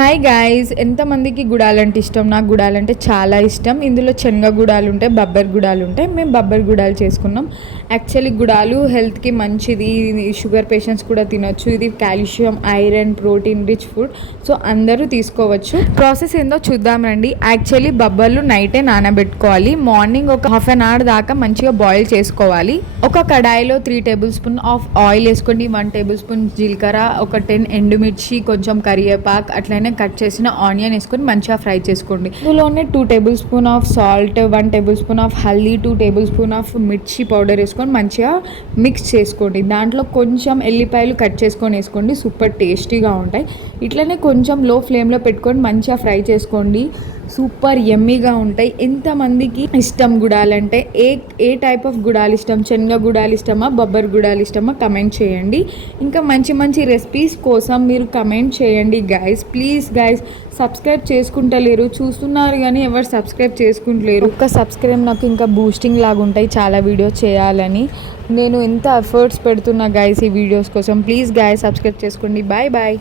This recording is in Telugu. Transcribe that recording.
హాయ్ గాయ్స్, ఎంతమందికి గుడాలంటే ఇష్టం? నాకు గుడాలంటే చాలా ఇష్టం. ఇందులో శనగ గుడాలు ఉంటాయి, బబ్బర్ గుడాలు ఉంటాయి. మేము బబ్బర్ గుడాలు చేసుకున్నాం. యాక్చువల్లీ గుడాలు హెల్త్కి మంచిది, షుగర్ పేషెంట్స్ కూడా తినొచ్చు. ఇది calcium, iron, protein rich food. So అందరూ తీసుకోవచ్చు. ప్రాసెస్ ఏందో చూద్దాం రండి. యాక్చువల్లీ బబ్బర్లు నైటే నానబెట్టుకోవాలి. మార్నింగ్ ఒక హాఫ్ అన్ అవర్ దాకా మంచిగా బాయిల్ చేసుకోవాలి. ఒక కడాయిలో 3 టేబుల్ స్పూన్ ఆఫ్ ఆయిల్ వేసుకోండి, 1 టేబుల్ స్పూన్ జీలకర్ర, ఒక 10 ఎండుమిర్చి, కొంచెం కరివేపాకు, అట్లనే కట్ చేసిన ఆనియన్ వేసుకొని మంచిగా ఫ్రై చేసుకోండి. ఇందులోనే 2 table spoon of salt, 1 table spoon of haldi, 2 table spoon of మిర్చి పౌడర్ వేసుకొని మంచిగా మిక్స్ చేసుకోండి. దాంట్లో కొంచెం ఎల్లిపాయలు కట్ చేసుకొని వేసుకోండి, సూపర్ టేస్టీగా ఉంటాయి. ఇట్లనే కొంచెం లో ఫ్లేమ్లో పెట్టుకొని మంచిగా ఫ్రై చేసుకోండి, సూపర్ యమ్మీగా ఉంటాయి. ఎంతమందికి ఇష్టం గుడాలంటే? ఏ టైప్ ఆఫ్ గుడాలు ఇష్టం? శనగ గుడాలు ఇష్టమా, బొబ్బర్ గుడాలు ఇష్టమా? కమెంట్ చేయండి. ఇంకా మంచి మంచి రెసిపీస్ కోసం మీరు కమెంట్ చేయండి గైస్. ప్లీజ్ గైస్, సబ్స్క్రైబ్ చేసుకుంటలేరు, చూస్తున్నారు కానీ ఎవరు సబ్స్క్రైబ్ చేసుకుంటలేరు. ఒక్క సబ్స్క్రైబ్ నాకు ఇంకా బూస్టింగ్ లాగా ఉంటాయి చాలా వీడియోస్ చేయాలని. నేను ఎంత ఎఫర్ట్స్ పెడుతున్నా గైస్ ఈ వీడియోస్ కోసం. ప్లీజ్ గైస్, సబ్స్క్రైబ్ చేసుకోండి. Bye bye.